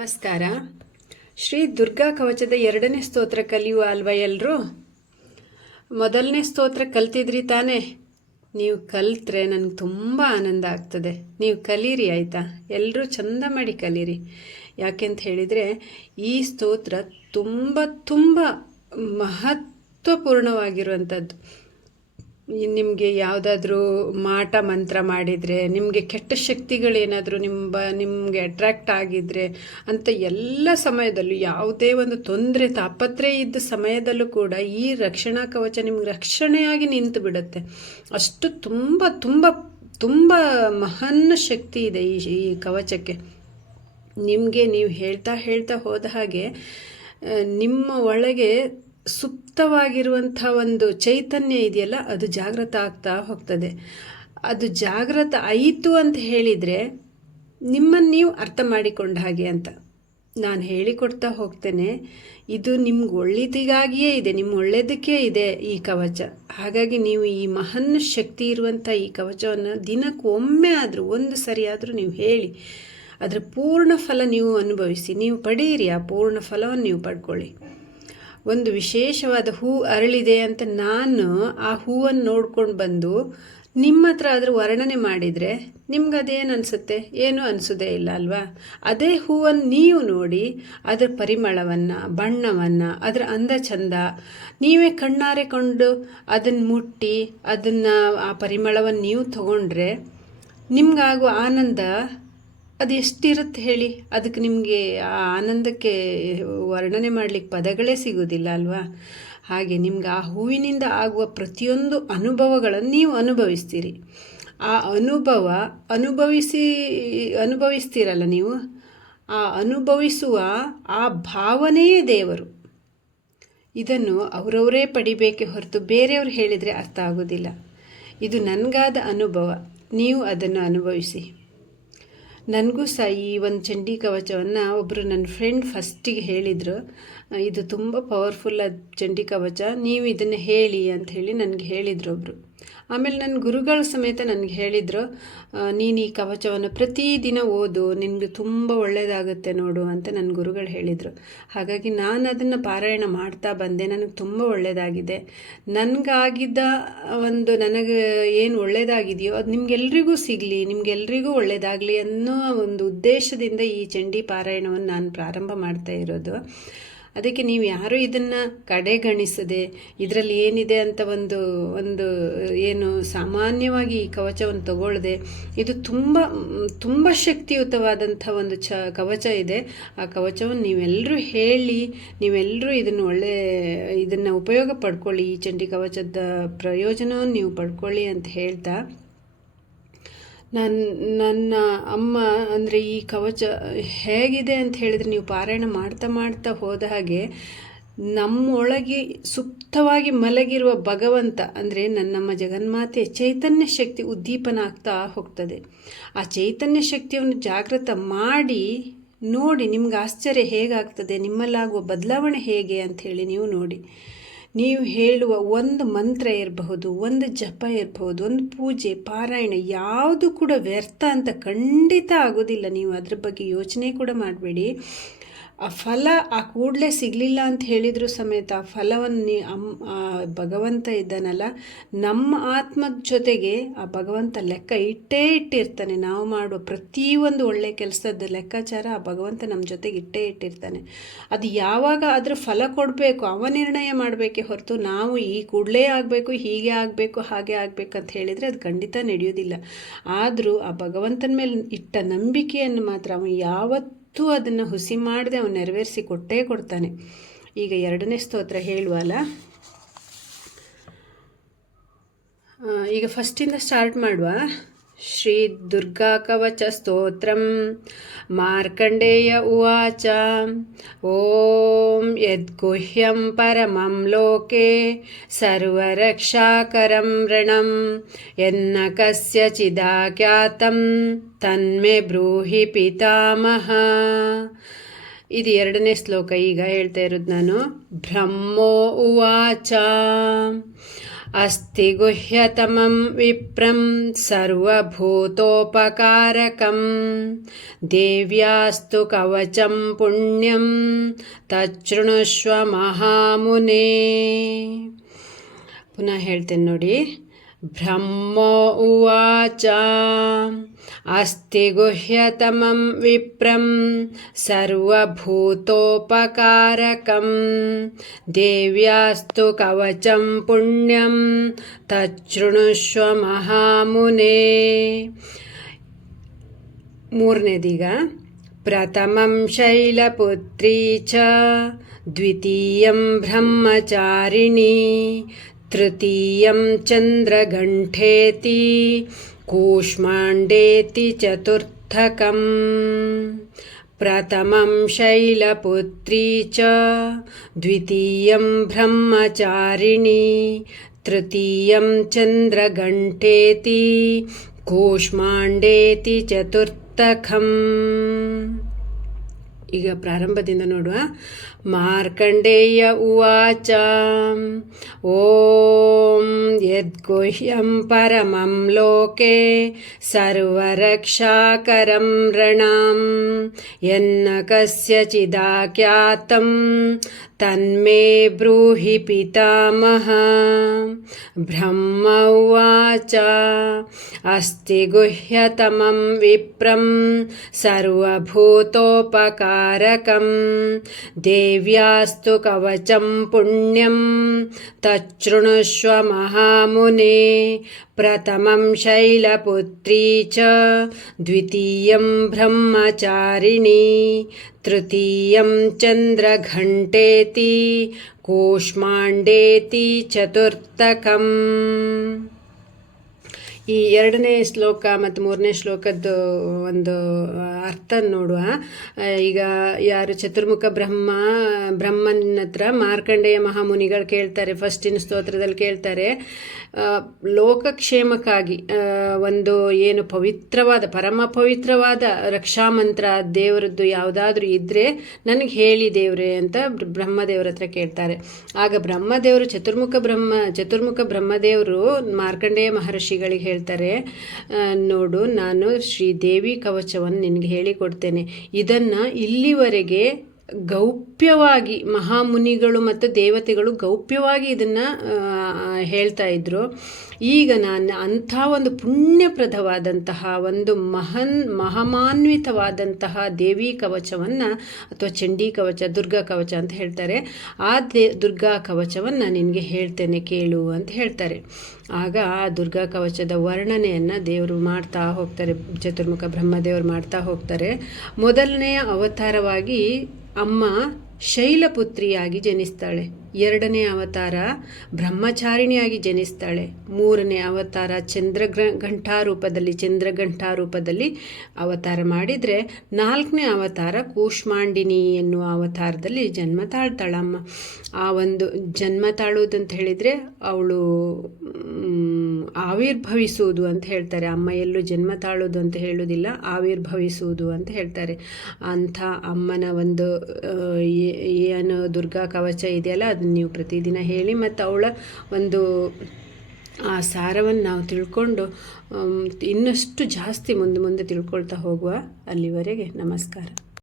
ನಮಸ್ಕಾರ. ಶ್ರೀ ದುರ್ಗಾ ಕವಚದ 2ನೇ ಸ್ತೋತ್ರ ಕಲಿಯುವ ಅಲ್ವಾ ಎಲ್ಲರೂ? ಮೊದಲನೇ ಸ್ತೋತ್ರ ಕಲ್ತಿದ್ರಿ ತಾನೇ? ನೀವು ಕಲಿತ್ರೆ ನನಗೆ ತುಂಬ ಆನಂದ ಆಗ್ತದೆ. ನೀವು ಕಲೀರಿ ಆಯಿತಾ? ಎಲ್ಲರೂ ಚಂದ ಮಾಡಿ ಕಲೀರಿ. ಯಾಕೆಂತ ಹೇಳಿದರೆ ಈ ಸ್ತೋತ್ರ ತುಂಬ ತುಂಬ ಮಹತ್ವಪೂರ್ಣವಾಗಿರುವಂಥದ್ದು. ನಿಮಗೆ ಯಾವುದಾದ್ರೂ ಮಾಟ ಮಂತ್ರ ಮಾಡಿದರೆ, ನಿಮಗೆ ಕೆಟ್ಟ ಶಕ್ತಿಗಳೇನಾದರೂ ನಿಮಗೆ ಅಟ್ರ್ಯಾಕ್ಟ್ ಆಗಿದ್ದರೆ ಅಂತ ಎಲ್ಲ ಸಮಯದಲ್ಲೂ ಯಾವುದೇ ಒಂದು ತೊಂದರೆ ತಾಪತ್ರೆ ಇದ್ದ ಸಮಯದಲ್ಲೂ ಕೂಡ ಈ ರಕ್ಷಣಾ ಕವಚ ನಿಮ್ಗೆ ರಕ್ಷಣೆಯಾಗಿ ನಿಂತು ಬಿಡುತ್ತೆ. ಅಷ್ಟು ತುಂಬ ತುಂಬ ತುಂಬ ಮಹಾನ್ ಶಕ್ತಿ ಇದೆ ಈ ಕವಚಕ್ಕೆ. ನಿಮಗೆ ನೀವು ಹೇಳ್ತಾ ಹೇಳ್ತಾ ಹೋದ ಹಾಗೆ ನಿಮ್ಮ ಒಳಗೆ ಸುಪ್ತವಾಗಿರುವಂಥ ಒಂದು ಚೈತನ್ಯ ಇದೆಯಲ್ಲ, ಅದು ಜಾಗೃತ ಆಗ್ತಾ ಹೋಗ್ತದೆ. ಅದು ಜಾಗೃತ ಆಯಿತು ಅಂತ ಹೇಳಿದರೆ ನಿಮ್ಮನ್ನು ನೀವು ಅರ್ಥ ಮಾಡಿಕೊಂಡ ಹಾಗೆ ಅಂತ ನಾನು ಹೇಳಿಕೊಡ್ತಾ ಹೋಗ್ತೇನೆ. ಇದು ನಿಮ್ಗೆ ಒಳ್ಳೆಯದಿಗಾಗಿಯೇ ಇದೆ, ನಿಮ್ಮ ಒಳ್ಳೆಯದಕ್ಕೆ ಇದೆ ಈ ಕವಚ. ಹಾಗಾಗಿ ನೀವು ಈ ಮಹಾನ್ ಶಕ್ತಿ ಇರುವಂಥ ಈ ಕವಚವನ್ನು ದಿನಕ್ಕೆ ಒಮ್ಮೆ ಆದರೂ, ಒಂದು ಸರಿ ಆದರೂ ನೀವು ಹೇಳಿ, ಅದರ ಪೂರ್ಣ ಫಲ ನೀವು ಅನುಭವಿಸಿ, ನೀವು ಪಡೆಯಿರಿ. ಆ ಪೂರ್ಣ ಫಲವನ್ನು ನೀವು ಪಡ್ಕೊಳ್ಳಿ. ಒಂದು ವಿಶೇಷವಾದ ಹೂ ಅರಳಿದೆ ಅಂತ ನಾನು ಆ ಹೂವನ್ನು ನೋಡ್ಕೊಂಡು ಬಂದು ನಿಮ್ಮ ಹತ್ರ ಅದರ ವರ್ಣನೆ ಮಾಡಿದರೆ ನಿಮ್ಗೆ ಅದೇನು ಅನಿಸುತ್ತೆ? ಏನೂ ಅನಿಸೋದೇ ಇಲ್ಲ ಅಲ್ವಾ? ಅದೇ ಹೂವನ್ನು ನೀವು ನೋಡಿ ಅದರ ಪರಿಮಳವನ್ನು, ಬಣ್ಣವನ್ನು, ಅದರ ಅಂದ ಚಂದ ನೀವೇ ಕಣ್ಣಾರೆ ಕೊಂಡು ಅದನ್ನು ಮುಟ್ಟಿ ಆ ಪರಿಮಳವನ್ನು ನೀವು ತಗೊಂಡ್ರೆ ನಿಮ್ಗಾಗುವ ಆನಂದ ಅದು ಎಷ್ಟಿರುತ್ತೆ ಹೇಳಿ? ಅದಕ್ಕೆ ನಿಮಗೆ ಆ ಆನಂದಕ್ಕೆ ವರ್ಣನೆ ಮಾಡಲಿಕ್ಕೆ ಪದಗಳೇ ಸಿಗೋದಿಲ್ಲ ಅಲ್ವಾ? ಹಾಗೆ ನಿಮ್ಗೆ ಆ ಹೂವಿನಿಂದ ಆಗುವ ಪ್ರತಿಯೊಂದು ಅನುಭವಗಳನ್ನು ನೀವು ಅನುಭವಿಸ್ತೀರಿ. ಆ ಅನುಭವಿಸ್ತೀರಲ್ಲ ನೀವು, ಆ ಅನುಭವಿಸುವ ಆ ಭಾವನೆಯೇ ದೇವರು. ಇದನ್ನು ಅವರವರೇ ಪಡಿಬೇಕೆ ಹೊರತು ಬೇರೆಯವರು ಹೇಳಿದರೆ ಅರ್ಥ ಆಗೋದಿಲ್ಲ. ಇದು ನನಗಾದ ಅನುಭವ, ನೀವು ಅದನ್ನು ಅನುಭವಿಸಿ. ನನಗೂ ಸಹ ಈ ಒಂದು ಚಂಡಿ ಕವಚವನ್ನು ಒಬ್ಬರು ನನ್ನ ಫ್ರೆಂಡ್ ಫಸ್ಟಿಗೆ ಹೇಳಿದರು, ಇದು ತುಂಬ ಪವರ್ಫುಲ್ ಚಂಡಿ ಕವಚ, ನೀವು ಇದನ್ನು ಹೇಳಿ ಅಂತ ಹೇಳಿ ನನಗೆ ಹೇಳಿದರು ಒಬ್ಬರು. ಆಮೇಲೆ ನನ್ನ ಗುರುಗಳ ಸಮೇತ ನನಗೆ ಹೇಳಿದರು, ನೀನು ಈ ಕವಚವನ್ನು ಪ್ರತಿದಿನ ಓದು, ನಿನಗೆ ತುಂಬ ಒಳ್ಳೆಯದಾಗುತ್ತೆ ನೋಡು ಅಂತ ನನ್ನ ಗುರುಗಳು ಹೇಳಿದರು. ಹಾಗಾಗಿ ನಾನು ಅದನ್ನು ಪಾರಾಯಣ ಮಾಡ್ತಾ ಬಂದೆ. ನನಗೆ ತುಂಬ ಒಳ್ಳೆಯದಾಗಿದೆ. ನನಗಾಗಿದ್ದ ನನಗೆ ಏನು ಒಳ್ಳೆಯದಾಗಿದೆಯೋ ಅದು ನಿಮಗೆಲ್ರಿಗೂ ಸಿಗಲಿ, ನಿಮಗೆಲ್ರಿಗೂ ಒಳ್ಳೆಯದಾಗಲಿ ಅನ್ನೋ ಒಂದು ಉದ್ದೇಶದಿಂದ ಈ ಚಂಡಿ ಪಾರಾಯಣವನ್ನು ನಾನು ಪ್ರಾರಂಭ ಮಾಡ್ತಾ ಇರೋದು. ಅದಕ್ಕೆ ನೀವು ಯಾರೂ ಇದನ್ನು ಕಡೆಗಣಿಸದೆ ಇದರಲ್ಲಿ ಏನಿದೆ ಅಂತ ಒಂದು ಏನು ಸಾಮಾನ್ಯವಾಗಿ ಈ ಕವಚವನ್ನು ತಗೊಳ್ಳದೆ, ಇದು ತುಂಬ ತುಂಬ ಶಕ್ತಿಯುತವಾದಂಥ ಒಂದು ಕವಚ ಇದೆ. ಆ ಕವಚವನ್ನು ನೀವೆಲ್ಲರೂ ಹೇಳಿ, ನೀವೆಲ್ಲರೂ ಇದನ್ನು ಉಪಯೋಗ ಪಡ್ಕೊಳ್ಳಿ, ಈ ಚಂಡಿ ಕವಚದ ಪ್ರಯೋಜನವನ್ನು ನೀವು ಪಡ್ಕೊಳ್ಳಿ ಅಂತ ಹೇಳ್ತಾ, ನನ್ನ ಅಮ್ಮ ಅಂದರೆ ಈ ಕವಚ ಹೇಗಿದೆ ಅಂತ ಹೇಳಿದರೆ, ನೀವು ಪಾರಾಯಣ ಮಾಡ್ತಾ ಮಾಡ್ತಾ ಹೋದ ಹಾಗೆ ನಮ್ಮೊಳಗೆ ಸುಪ್ತವಾಗಿ ಮಲಗಿರುವ ಭಗವಂತ ಅಂದರೆ ನನ್ನಮ್ಮ ಜಗನ್ಮಾತೆ ಚೈತನ್ಯ ಶಕ್ತಿ ಉದ್ದೀಪನ ಆಗ್ತಾ ಹೋಗ್ತದೆ. ಆ ಚೈತನ್ಯ ಶಕ್ತಿಯನ್ನು ಜಾಗೃತ ಮಾಡಿ ನೋಡಿ, ನಿಮ್ಗೆ ಆಶ್ಚರ್ಯ ಹೇಗಾಗ್ತದೆ, ನಿಮ್ಮಲ್ಲಾಗುವ ಬದಲಾವಣೆ ಹೇಗೆ ಅಂಥೇಳಿ ನೀವು ನೋಡಿ. ನೀವು ಹೇಳುವ ಒಂದು ಮಂತ್ರ ಇರಬಹುದು, ಒಂದು ಜಪ ಇರಬಹುದು, ಒಂದು ಪೂಜೆ ಪಾರಾಯಣ ಯಾವುದು ಕೂಡ ವ್ಯರ್ಥ ಅಂತ ಖಂಡಿತ ಆಗೋದಿಲ್ಲ. ನೀವು ಅದ್ರ ಬಗ್ಗೆ ಯೋಚನೆ ಕೂಡ ಮಾಡಬೇಡಿ. ಆ ಫಲ ಆ ಕೂಡಲೇ ಸಿಗಲಿಲ್ಲ ಅಂತ ಹೇಳಿದರೂ ಸಮೇತ ಆ ಫಲವನ್ನು ಭಗವಂತ ಇದ್ದಾನಲ್ಲ, ನಮ್ಮ ಆತ್ಮದ ಜೊತೆಗೆ ಆ ಭಗವಂತ ಲೆಕ್ಕ ಇಟ್ಟಿರ್ತಾನೆ. ನಾವು ಮಾಡುವ ಪ್ರತಿಯೊಂದು ಒಳ್ಳೆಯ ಕೆಲಸದ ಲೆಕ್ಕಾಚಾರ ಆ ಭಗವಂತ ನಮ್ಮ ಜೊತೆಗೆ ಇಟ್ಟಿರ್ತಾನೆ. ಅದು ಯಾವಾಗ ಅದರ ಫಲ ಕೊಡಬೇಕು ಅವ ನಿರ್ಣಯ ಮಾಡಬೇಕೇ ಹೊರತು ನಾವು ಈ ಕೂಡಲೇ ಆಗಬೇಕು, ಹೀಗೆ ಆಗಬೇಕು, ಹಾಗೆ ಆಗಬೇಕು ಅಂತ ಹೇಳಿದರೆ ಅದು ಖಂಡಿತ ನಡೆಯೋದಿಲ್ಲ. ಆದರೂ ಆ ಭಗವಂತನ ಮೇಲೆ ಇಟ್ಟ ನಂಬಿಕೆಯನ್ನು ಮಾತ್ರ ಅವನು ಯಾವತ್ತೂ ಅದನ್ನು ಹುಸಿ ಮಾಡದೆ ಅವನು ನೆರವೇರಿಸಿ ಕೊಟ್ಟೇ ಕೊಡ್ತಾನೆ. ಈಗ 2ನೇ ಸ್ತೋತ್ರ ಹೇಳುವಲ್ಲ, ಈಗ ಫಸ್ಟಿಂದ ಸ್ಟಾರ್ಟ್ ಮಾಡುವ. ಶ್ರೀ ದುರ್ಗಾ ಕವಚ ಸ್ತೋತ್ರಂ ಮಾರ್ಕಂಡೇಯ ಉವಾಚ. ಓಂ ಯದ್ಗುಹ್ಯಂ ಪರಮಂ ಲೋಕೆ ಸರ್ವರಕ್ಷಾಕರಂ ಋಣಂ ಯನ್ನ ಕಸ್ಯಚಿದಾಖ್ಯಾತಂ ತನ್ಮೇ ಬ್ರೂಹಿ ಪಿತಾಮಹ. ಇದು 2ನೇ ಶ್ಲೋಕ ಈಗ ಹೇಳ್ತಾ ಇರೋದು ನಾನು. ಬ್ರಹ್ಮೋ ಉವಾಚ. अस्ति गुह्यतमं विप्रं सर्वभूतोपकारकं देव्यास्तु कवचं पुण्यं तच्छृणुष्व महामुने. ಪುನಃ ಹೇಳ್ತೇನೆ ನೋಡಿ. ಬ್ರಹ್ಮ ಉವಾಚ ಅಸ್ತಿ ಗುಹ್ಯತಮಂ ವಿಪ್ರಂ ಸರ್ವಭೂತೋಪಕಾರಕಂ ದೇವ್ಯಾಸ್ತು ಕವಚಂ ಪುಣ್ಯಂ ತಚ್ಚೃಣುಷ್ವ ಮಹಾಮುನೆ. ಮೂರನೇದೀಗ ಪ್ರಥಮಂ ಶೈಲಪುತ್ರೀ ಚ ದ್ವಿತೀಯಂ ಬ್ರಹ್ಮಚಾರಿಣಿ ತೃತೀಯಂ ಚಂದ್ರಗಂಠೇತಿ ಕೂಷ್ಮಾಂಡೇತಿ ಚತುರ್ಥಕಂ. ಪ್ರಥಮಂ ಶೈಲಪುತ್ರೀ ಚ ದ್ವಿತೀಯಂ ಬ್ರಹ್ಮಚಾರಿಣಿ ತೃತೀಯಂ ಚಂದ್ರಗಂಠೇತಿ ಕೂಷ್ಮಾಂಡೇತಿ ಚತುರ್ಥಕಂ. ಈಗ ಪ್ರಾರಂಭದಿಂದ ನೋಡುವ. ಮಾರ್ಕಂಡೇಯ ಉವಾಚ ಓಂ ಯದ್ಗುಹ್ಯಂ ಪರಮಂ ಲೋಕೆ ಸರ್ವರಕ್ಷಾಕರಂ ರಣಾಂ ಯನ್ನ ಕಸ್ಯಚಿದಾಖ್ಯಾತಂ ತನ್ಮೇ ಬ್ರೂಹಿ ಪಿತಾಮಹ. ಬ್ರಹ್ಮ ಉವಾಚ ಅಸ್ತಿ ಗುಹ್ಯತಮಂ ವಿಪ್ರಂ ಸರ್ವಭೂತೋಪಕಾರಕಂ ದೇವ್ಯಾಸ್ತು ಕವಚಂ ಪುಣ್ಯಂ ತಚ್ಚೃಣುಷ್ವ ಮಹಾಮುನೆ. ಪ್ರಥಮಂ ಶೈಲಪುತ್ರೀ ಚ ದ್ವಿತೀಯಂ ಬ್ರಹ್ಮಚಾರಿಣಿ ತೃತೀಯಂ ಚಂದ್ರಘಂಟೇತಿ ಕೂಷ್ಮಾಂಡೇತಿ ಚತುರ್ಥಕಂ. ಈ ಎರಡನೇ ಶ್ಲೋಕ ಮತ್ತು ಮೂರನೇ ಶ್ಲೋಕದ್ದು ಒಂದು ಅರ್ಥ ನೋಡುವ. ಈಗ ಯಾರು ಚತುರ್ಮುಖ ಬ್ರಹ್ಮನ ಹತ್ರ ಮಾರ್ಕಂಡೇಯ ಮಹಾಮುನಿಗಳು ಕೇಳ್ತಾರೆ, ಫಸ್ಟಿನ ಸ್ತೋತ್ರದಲ್ಲಿ ಕೇಳ್ತಾರೆ, ಲೋಕಕ್ಷೇಮಕ್ಕಾಗಿ ಒಂದು ಏನು ಪವಿತ್ರವಾದ ಪರಮ ಪವಿತ್ರವಾದ ರಕ್ಷಾಮಂತ್ರ ದೇವರದ್ದು ಯಾವುದಾದ್ರೂ ಇದ್ದರೆ ನನಗೆ ಹೇಳಿ ದೇವ್ರೆ ಅಂತ ಬ್ರಹ್ಮದೇವ್ರ ಹತ್ರ ಕೇಳ್ತಾರೆ. ಆಗ ಬ್ರಹ್ಮದೇವರು ಚತುರ್ಮುಖ ಬ್ರಹ್ಮದೇವರು ಮಾರ್ಕಂಡೇಯ ಮಹರ್ಷಿಗಳಿಗೆ ಹೇಳ್ತಾರೆ, ನೋಡು, ನಾನು ಶ್ರೀದೇವಿ ಕವಚವನ್ನು ನಿನಗೆ ಹೇಳಿಕೊಡ್ತೇನೆ. ಇದನ್ನು ಇಲ್ಲಿವರೆಗೆ ಗೌಪ್ಯವಾಗಿ ಮಹಾಮುನಿಗಳು ಮತ್ತು ದೇವತೆಗಳು ಗೌಪ್ಯವಾಗಿ ಇದನ್ನು ಹೇಳ್ತಾ ಇದ್ರು. ಈಗ ನಾನು ಅಂಥ ಒಂದು ಪುಣ್ಯಪ್ರದವಾದಂತಹ ಒಂದು ಮಹಾಮಾನ್ವಿತವಾದಂತಹ ದೇವಿ ಕವಚವನ್ನು ಅಥವಾ ಚಂಡೀ ಕವಚ, ದುರ್ಗಾ ಕವಚ ಅಂತ ಹೇಳ್ತಾರೆ, ಆ ದುರ್ಗಾ ಕವಚವನ್ನು ನಿನಗೆ ಹೇಳ್ತೇನೆ ಕೇಳು ಅಂತ ಹೇಳ್ತಾರೆ. ಆಗ ಆ ದುರ್ಗಾ ಕವಚದ ವರ್ಣನೆಯನ್ನು ದೇವರು ಮಾಡ್ತಾ ಹೋಗ್ತಾರೆ, ಚತುರ್ಮುಖ ಬ್ರಹ್ಮದೇವರು ಮಾಡ್ತಾ ಹೋಗ್ತಾರೆ. ಮೊದಲನೆಯ ಅವತಾರವಾಗಿ ಅಮ್ಮ ಶೈಲಪುತ್ರಿಯಾಗಿ ಜನಿಸ್ತಾಳೆ. ಎರಡನೇ ಅವತಾರ ಬ್ರಹ್ಮಚಾರಿಣಿಯಾಗಿ ಜನಿಸ್ತಾಳೆ. ಮೂರನೇ ಅವತಾರ ಚಂದ್ರಘಂಟಾ ರೂಪದಲ್ಲಿ ಅವತಾರ ಮಾಡಿದರೆ, ನಾಲ್ಕನೇ ಅವತಾರ ಕೂಷ್ಮಾಂಡಿನಿ ಎನ್ನುವ ಅವತಾರದಲ್ಲಿ ಜನ್ಮ ತಾಳ್ತಾಳಮ್ಮ. ಆ ಒಂದು ಜನ್ಮ ತಾಳುವುದಂತ ಹೇಳಿದರೆ ಅವಳು ಆವಿರ್ಭವಿಸುವುದು ಅಂತ ಹೇಳ್ತಾರೆ. ಅಮ್ಮ ಎಲ್ಲೂ ಜನ್ಮ ತಾಳುವುದು ಅಂತ ಹೇಳುವುದಿಲ್ಲ, ಆವಿರ್ಭವಿಸುವುದು ಅಂತ ಹೇಳ್ತಾರೆ. ಅಂಥ ಅಮ್ಮನ ಒಂದು ಏನು ದುರ್ಗಾ ಕವಚ ಇದೆಯಲ್ಲ, ಅದನ್ನು ನೀವು ಪ್ರತಿದಿನ ಹೇಳಿ ಮತ್ತು ಅವಳ ಒಂದು ಆ ಸಾರವನ್ನು ನಾವು ತಿಳ್ಕೊಂಡು ಇನ್ನಷ್ಟು ಜಾಸ್ತಿ ಮುಂದೆ ತಿಳ್ಕೊಳ್ತಾ ಹೋಗುವ. ಅಲ್ಲಿವರೆಗೆ ನಮಸ್ಕಾರ.